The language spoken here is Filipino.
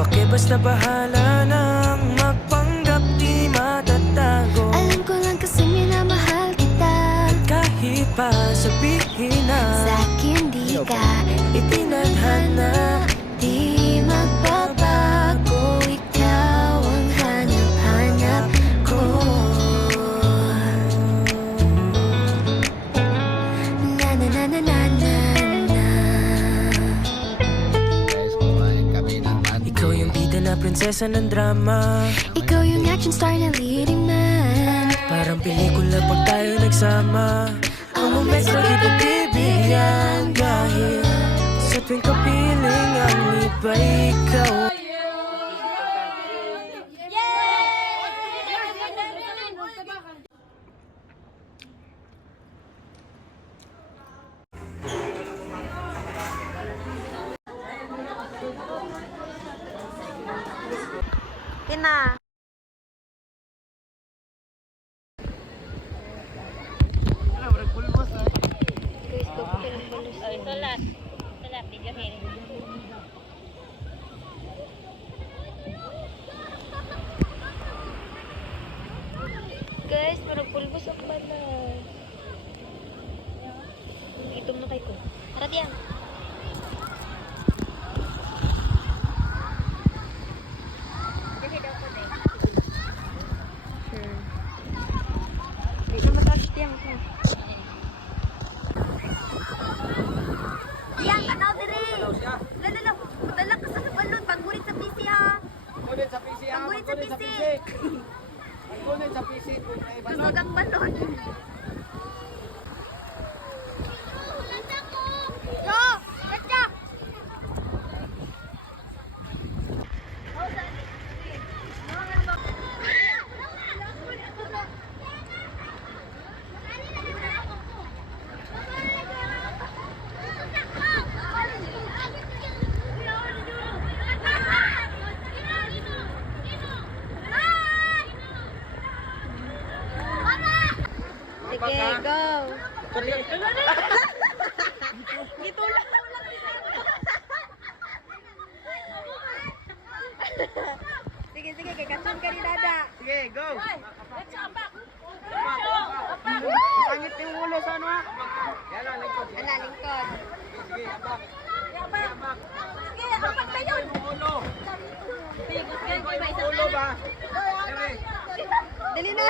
Pake basta bahala nang magpanggap di matatago. Alam ko lang kasi minamahal kita. Kahit pa sabihin na Sa'kin di ka itinadhana, di magbabago. Ikaw ang hanap-hanap ko. Na na na na na na na. Guys, kumain kami ng mandi. ikaw yung bida na prinsesa ng drama. Ikaw yung action star na leading man. Parang pelikula pag tayo nagsama. Ang moments na di pagbibigyan, dahil sa tuwing kapiling ang iba ikaw. Kina. Guys, parang pulbos ako pala. Itom na kayo ko. Harat yan. Hindi ka matakit yan. Yan, tanaw dire. Lalo, dala ka sa balon, panggurit sa PC ha. Pagkunin sa PC, ha? Panggurit sa PC. Pagkunin sa PC. Tunog ang balon. Go! Let's Sige, go. Sige, sige, kay katsun ka ni Dada. Sige, go! Pangit yung ulo sa ano, ha? Yan lang, lingkod. Ana, lingkod. Sige, abak. Sige, apat na yun. Yung ulo. Yung ulo ba? Dire. Dali na.